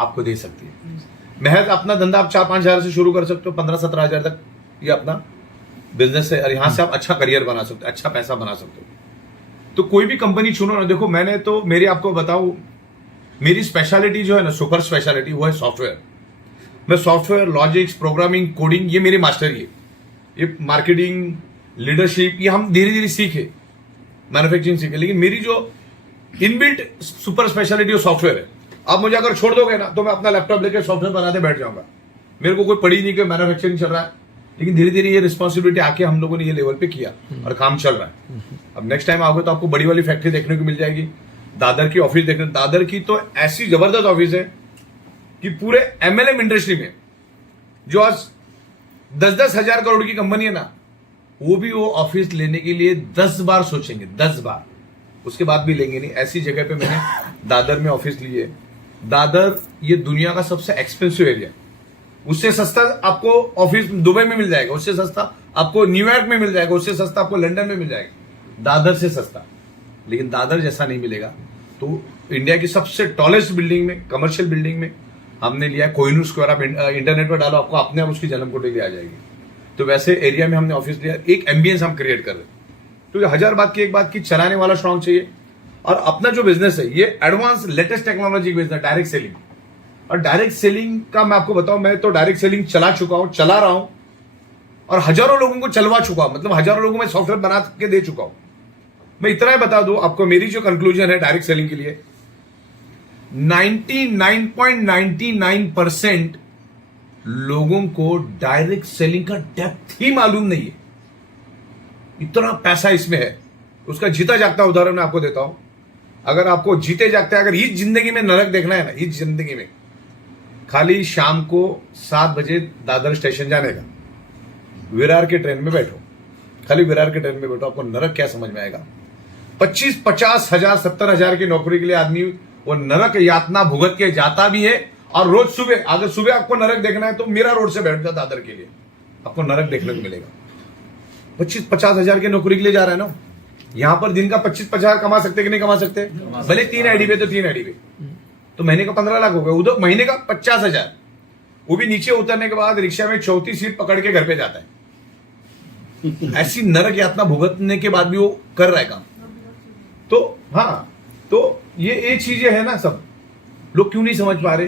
आपको दे सकती है। महज अपना धंधा आप 4-5 हजार से शुरू कर सकते हो, 15-17 हजार तक ये अपना बिजनेस है, और यहां से आप अच्छा करियर बना सकते हो, अच्छा पैसा बना सकते हो। तो कोई भी कंपनी चुनो ना। देखो मैंने तो मेरी आपको बताऊं, मेरी स्पेशलिटी जो है ना, सुपर स्पेशलिटी, वो है सॉफ्टवेयर। मैं सॉफ्टवेयर, लॉजिक्स, प्रोग्रामिंग, कोडिंग, ये मेरी मास्टरी है। ये मार्केटिंग, लीडरशिप, ये हम धीरे धीरे सीखे, मैन्युफैक्चरिंग सीखे, लेकिन मेरी जो इनबिल्ट सुपर स्पेशलिटी वो सॉफ्टवेयर है। आप मुझे अगर छोड़ दोगे ना तो मैं अपना लैपटॉप लेकर सॉफ्टवेयर बनाते बैठ जाऊंगा। मेरे को कोई पड़ी नहीं कि मैन्युफैक्चरिंग चल रहा है, लेकिन धीरे धीरे ये रिस्पॉन्सिबिलिटी आके हम लोगों ने ये लेवल पे किया और काम चल रहा है। अब नेक्स्ट टाइम आओगे तो आपको बड़ी वाली फैक्ट्री देखने को मिल जाएगी। दादर की ऑफिस देखने, दादर की तो ऐसी जबरदस्त ऑफिस है कि पूरे एमएलएम इंडस्ट्री में जो आज 10-10 हजार करोड़ की कंपनी है ना, वो भी वो ऑफिस लेने के लिए 10 बार सोचेंगे, 10 बार, उसके बाद भी लेंगे नहीं। ऐसी जगह पे मैंने दादर में ऑफिस ली है। दादर ये दुनिया का सबसे एक्सपेंसिव एरिया, उससे सस्ता आपको ऑफिस दुबई में मिल जाएगा, उससे सस्ता आपको न्यूयॉर्क में मिल जाएगा, उससे सस्ता आपको लंदन में मिल जाएगा, दादर से सस्ता। लेकिन दादर जैसा नहीं मिलेगा। तो इंडिया की सबसे टॉलेस्ट बिल्डिंग में, कमर्शियल बिल्डिंग में हमने लिया है कोहिनूर स्क्वायर। आप इंटरनेट पर डालो, आपको अपने आप उसकी जन्म कुटी आ जाएगी। तो वैसे एरिया में हमने ऑफिस लिया, एक एम्बियंस हम क्रिएट कर रहे हैं। तो हजार बात की एक बात की, चलाने वाला स्ट्रांग चाहिए। और अपना जो बिजनेस है ये advance latest technology business, direct selling. और डायरेक्ट सेलिंग का मैं आपको बताऊं, मैं तो डायरेक्ट सेलिंग चला चुका हूं, चला रहा हूं, और हजारों लोगों को चलवा चुका हूं। मतलब हजारों लोगों में सॉफ्टवेयर बना के दे चुका हूं। मैं इतना ही बता दूं आपको, मेरी जो कंक्लूजन है डायरेक्ट सेलिंग के लिए, 99.99% लोगों को डायरेक्ट सेलिंग का डेप्थ ही मालूम नहीं है। इतना पैसा इसमें है। उसका जीता जागता उदाहरण मैं आपको देता हूं। अगर आपको जीते जागते, अगर इस जिंदगी में नरक देखना है ना, इस जिंदगी में खाली शाम को 7 बजे दादर स्टेशन जाने का, विरार के ट्रेन में बैठो, खाली विरार के ट्रेन में बैठो, आपको नरक क्या समझ में आएगा। 25-50 हजार 70 हजार की नौकरी के लिए आदमी वो नरक यातना भुगत के जाता भी है। और रोज सुबह, अगर सुबह आपको नरक देखना है तो मीरा रोड से बैठ जाओ दादर के लिए, आपको नरक देखने को मिलेगा। 25-50 हजार की नौकरी के लिए जा रहा है ना, यहां पर दिन का 25-50 हजार कमा सकते कि नहीं कमा सकते? भले 3 आईडी पे तो 3 आईडी पे तो महीने का 15 लाख हो गया, उधर महीने का 50 हजार, वो भी नीचे उतरने के बाद रिक्शा में 34 सीट पकड़ के घर पे जाता है। ऐसी नरक यातना भुगतने के बाद भी वो कर रहा है काम। तो हाँ, तो ये चीजें है ना, सब लोग क्यों नहीं समझ पा रहे?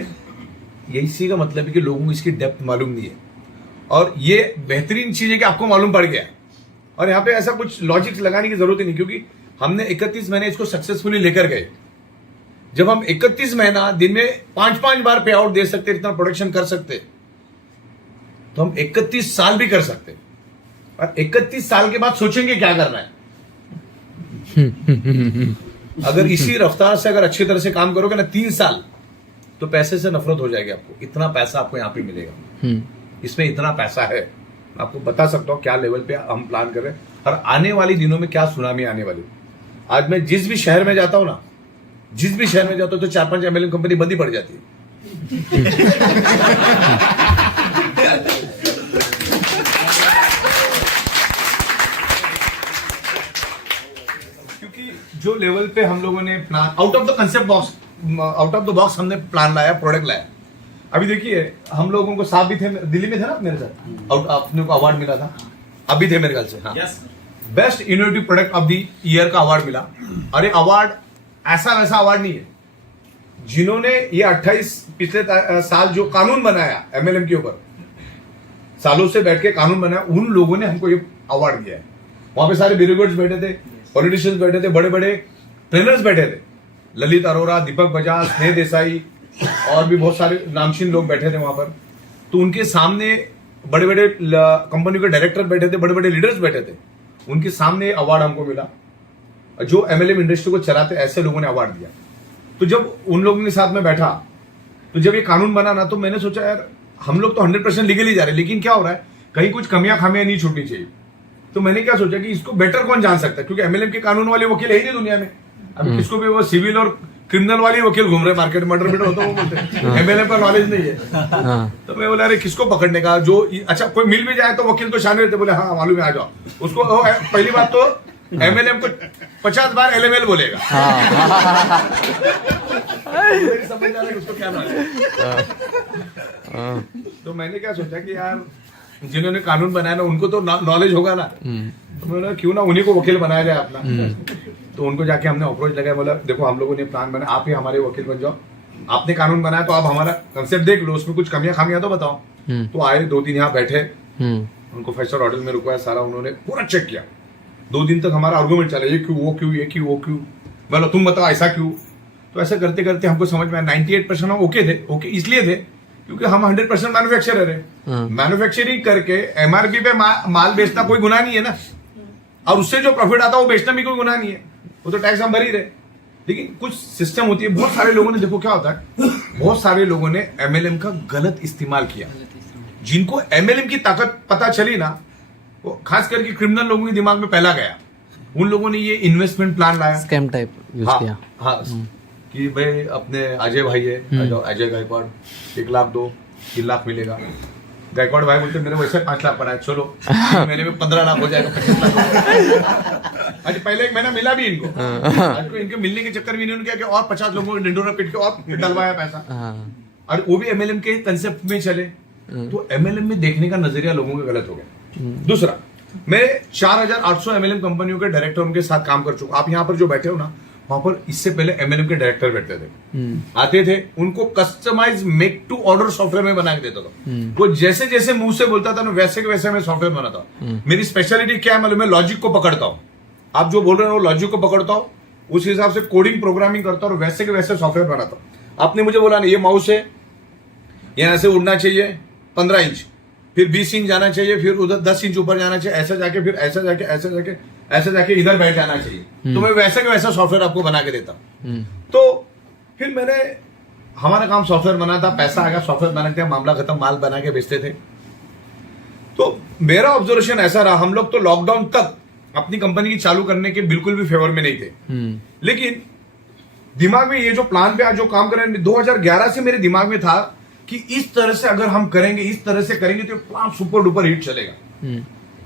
यही इसी का मतलब है कि लोगों को इसकी डेप्थ मालूम नहीं है। और ये बेहतरीन चीज है कि आपको मालूम पड़ गया। और यहाँ पे ऐसा कुछ लॉजिक्स लगाने की जरूरत ही नहीं, क्योंकि हमने 31 महीने इसको सक्सेसफुली लेकर गए। जब हम 31 महीना दिन में 5-5 बार पे आउट दे सकते, इतना प्रोडक्शन कर सकते, तो हम 31 साल भी कर सकते। और 31 साल के बाद सोचेंगे क्या करना है। अगर इसी रफ्तार से अगर अच्छी तरह से काम करोगे ना 3 साल, तो पैसे से नफरत हो जाएगी आपको। इतना पैसा आपको यहाँ पे मिलेगा, इसमें इतना पैसा है। मैं आपको बता सकता हूँ क्या लेवल पे हम प्लान कर रहे हैं, और आने वाली दिनों में क्या सुनामी आने वाली। आज मैं जिस भी शहर में जाता हूँ ना, जिस भी शहर में जाता हूँ, तो 4-5 एमएलएम कंपनी बंद ही पड़ जाती है। क्योंकि जो लेवल पे हम लोगों ने plan, out of the concept box, out of the box हमने प्लान लाया, प्रोडक्ट लाया। अभी देखिए, हम लोगों को साथ भी थे, दिल्ली में थे ना मेरे साथ, आपने को अवार्ड मिला था, अभी थे मेरे ख्याल से। हाँ, best innovative product of the year का अवार्ड मिला। और ये अवार्ड ऐसा वैसा अवार्ड नहीं है। जिन्होंने ये 28 पिछले साल जो कानून बनाया एमएलएम के ऊपर, सालों से बैठ के कानून बनाया, उन लोगों ने हमको ये अवार्ड दिया है। वहां पे सारे ब्यूरोक्रेट्स बैठे थे, पॉलिटिशियंस बैठे थे, बड़े बड़े ट्रेनर्स बैठे थे, ललित अरोरा, दीपक बजाज, स्नेह देसाई, और भी बहुत सारे नामचीन लोग बैठे थे वहां पर। तो उनके सामने बड़े बड़े कंपनी के डायरेक्टर बैठे थे, बड़े बड़े लीडर्स बैठे थे, उनके सामने अवार्ड हमको मिला। जो एमएलएम इंडस्ट्री को चलाते ऐसे लोगों ने अवार्ड दिया। तो जब उन लोगों के साथ में बैठा, तो जब ये कानून बना ना, तो मैंने सोचा यार हम लोग तो 100% लीगली जा रहे हैं, लेकिन क्या हो रहा है, कहीं कुछ कमियां खामियां नहीं छूटनी चाहिए। तो मैंने क्या सोचा कि इसको बेटर कौन जान सकता है, क्योंकि एमएलएम के कानून वाले वकील है ही नहीं दुनिया में। अभी किसको भी वो सिविल और क्रिमिनल वाले वकील घूम रहे मार्केट, मर्डर बिटर होता है, वो बोलते एमएलएम का नॉलेज नहीं है। तो मैं बोला अरे किसको पकड़ने का, जो अच्छा कोई मिल भी जाए तो वकील तो शान रहते, बोले हाँ मालूम है आ जाओ उसको। पहली बात तो एमएलएम को 50 बार LML बोलेगा। समझ आ रहा है उसको क्या मालूम। तो मैंने क्या सोचा कि यार जिन्होंने कानून बनाया ना उनको तो नॉलेज होगा ना, तो मैंने क्यों ना उन्हीं को वकील बनाया जाए अपना। तो उनको जाके हमने अप्रोच लगाया, बोला देखो हम लोगों ने प्लान बनाया, आप ही हमारे वकील बन जाओ, आपने कानून बनाया तो आप हमारा कंसेप्ट देख लो, उसमें कुछ कमियां खामियां तो बताओ। तो आए 2 दिन यहाँ बैठे, उनको 5 स्टार होटल में रुकवाया, सारा उन्होंने पूरा चेक किया। 2 दिन तक हमारा आर्गूमेंट चला, ये क्यों, वो क्यों, ये क्यों, वो क्यों, बोलो तुम बताओ ऐसा क्यों। तो ऐसा करते करते हमको समझ में आया 98% हम ओके थे। ओके इसलिए थे क्योंकि हम 100% मैन्युफैक्चरर है। मैन्युफैक्चरिंग करके MRP पे माल बेचना कोई गुनाह नहीं है ना, और उससे जो प्रॉफिट आता है वो बेचना भी कोई गुनाह नहीं है, वो तो टैक्स हम भर ही रहे। लेकिन कुछ सिस्टम होती है, बहुत सारे लोगों ने, देखो क्या होता है, बहुत सारे लोगों ने MLM का गलत इस्तेमाल किया। जिनको MLM की ताकत पता चली ना, वो खास करके क्रिमिनल लोगों के दिमाग में पहला गया, उन लोगों ने ये इन्वेस्टमेंट प्लान लाया, स्कैम टाइप यूज किया। हाँ कि भाई अपने अजय भाई है, अजय गायकवाड़, 1 लाख दो, 3 लाख मिलेगा। गायकवाड़ भाई बोलते मेरे वैसे 5 लाख पड़ा है, चलो महीने में 15 लाख हो जाएगा, 25 लाख हो जाएगा। आज पहले 1 महीना मिला भी इनको, आज को इनके मिलने के चक्कर में इन्होंने क्या किया, और 50 लोगों को डिंडोरा पीट के और डलवाया पैसा, और वो भी MLM के कंसेप्ट में चले। तो MLM में देखने का नजरिया लोगों का गलत हो गया। दूसरा, मैं 4800 MLM कंपनियों के डायरेक्टर उनके साथ काम कर चुका। आप यहाँ पर जो बैठे हो ना, वहां पर इससे पहले MLM के डायरेक्टर बैठते थे, आते थे, उनको customise make to order software में बना के देता था। वो जैसे जैसे मुंह से बोलता था ना, वैसे के वैसे मैं सॉफ्टवेयर बनाता। मेरी स्पेशलिटी क्या है मालूम है, लॉजिक को पकड़ता हूँ। आप जो बोल रहे हो लॉजिक को पकड़ता हूँ, उस हिसाब से कोडिंग प्रोग्रामिंग करता हूँ और वैसे के वैसे सॉफ्टवेयर बनाता हूँ। आपने मुझे बोला ना ये माउस है, यहां से उड़ना चाहिए 15 इंच, फिर 20 इंच जाना चाहिए, फिर उधर 10 इंच ऊपर जाना चाहिए, ऐसा जाके फिर ऐसा जाके ऐसा जाके ऐसा जाके इधर बैठ जाना चाहिए। तो मैं वैसे के वैसा सॉफ्टवेयर आपको बना के देता। तो फिर मैंने, हमारा काम सॉफ्टवेयर बना था, पैसा आ गया, सॉफ्टवेयर बना के मामला खत्म, माल बना के बेचते थे। तो मेरा ऑब्जर्वेशन ऐसा रहा, हम लोग तो लॉकडाउन तक अपनी कंपनी की चालू करने के बिल्कुल भी फेवर में नहीं थे। लेकिन दिमाग में ये जो प्लान पे आज जो काम कर रहे हैं, 2011 से मेरे दिमाग में था कि इस तरह से अगर हम करेंगे, इस तरह से करेंगे तो प्लान सुपर डुपर हिट चलेगा।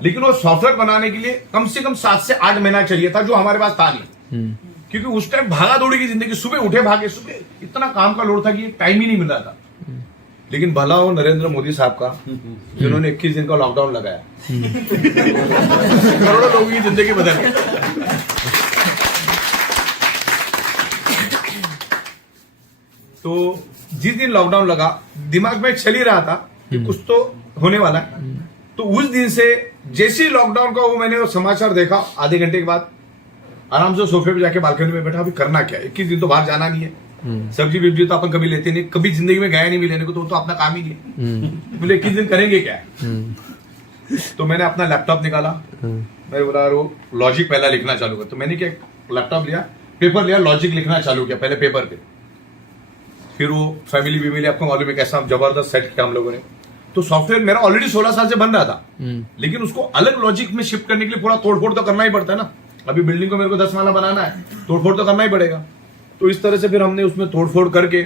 लेकिन वो सॉफ्टवेयर बनाने के लिए कम से कम 7 से 8 महीना चाहिए था, जो हमारे पास था नहीं। क्योंकि उस टाइम भागा दौड़ी की जिंदगी, सुबह उठे भागे, सुबह इतना काम का लोड था कि टाइम ही नहीं मिल रहा था। लेकिन भला हो नरेंद्र मोदी साहब का, जिन्होंने 21 दिन का लॉकडाउन लगाया, करोड़ों लोगों की जिंदगी बदल गई। तो जिस दिन लॉकडाउन लगा, दिमाग में चल ही रहा था कि कुछ तो होने वाला है। तो उस दिन से जैसे ही लॉकडाउन का वो मैंने वो समाचार देखा, आधे घंटे के बाद आराम से सोफे पे जाके बालकनी में बैठा, अभी करना क्या, 21 दिन तो बाहर जाना नहीं है, सब्जी बिब्जी तो अपन कभी लेते नहीं, कभी जिंदगी में गया नहीं भी लेने को, तो अपना काम ही नहीं है। बोले 21 दिन करेंगे क्या। तो मैंने अपना लैपटॉप निकाला, मैं बोला वो लॉजिक पहला लिखना चालू कर। तो मैंने क्या, लैपटॉप लिया, पेपर लिया, लॉजिक लिखना चालू किया पहले पेपर पे। फिर वो फैमिली भी मिली, आपको मालूम है कैसा जबरदस्त सेट किया हम लोगों ने। तो सॉफ्टवेयर मेरा ऑलरेडी 16 साल से बन रहा था, लेकिन उसको अलग लॉजिक में शिफ्ट करने के लिए पूरा तोड़फोड़ तो करना ही पड़ता है ना। अभी बिल्डिंग को मेरे को 10 माला बनाना है, तोड़फोड़ तो करना ही पड़ेगा। तो इस तरह से फिर हमने उसमें तोड़फोड़ करके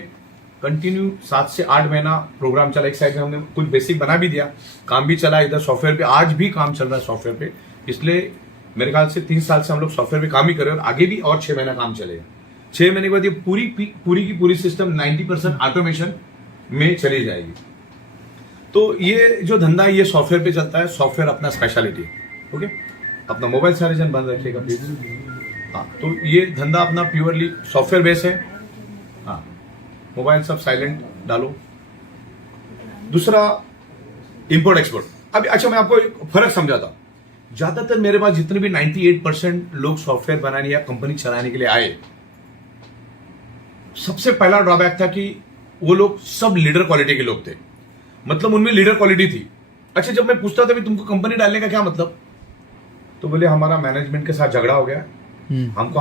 कंटिन्यू 7 से 8 महीना प्रोग्राम चला। एक साइड में हमने कुछ बेसिक बना भी दिया, काम भी चला इधर सॉफ्टवेयर पे, आज भी काम चल रहा है सॉफ्टवेयर पे। इसलिए मेरे ख्याल से 3 साल से हम लोग सॉफ्टवेयर पे काम ही कर रहे हैं, और आगे भी और 6 महीना काम चलेगा। 6 महीने के बाद ये पूरी की पूरी सिस्टम 90% ऑटोमेशन में चली जाएगी। तो ये जो धंधा है ये सॉफ्टवेयर पे चलता है, सॉफ्टवेयर अपना स्पेशलिटी है। ओके, अपना मोबाइल सारे जन बंद रखिएगा प्लीज। हाँ, तो ये धंधा अपना प्योरली सॉफ्टवेयर बेस है। हाँ, मोबाइल सब साइलेंट डालो। दूसरा, इंपोर्ट एक्सपोर्ट। अभी अच्छा मैं आपको एक फर्क समझाता। ज्यादातर मेरे पास जितने भी 98% लोग सॉफ्टवेयर बनाने या कंपनी चलाने के लिए आए, सबसे पहला ड्रॉबैक था कि वो लोग सब लीडर क्वालिटी के लोग थे, मतलब उनमें लीडर क्वालिटी थी। अच्छा, जब मैं पूछता था भी तुमको कंपनी डालने का क्या मतलब, तो बोले हमारा मैनेजमेंट के साथ झगड़ा हो गया, हमको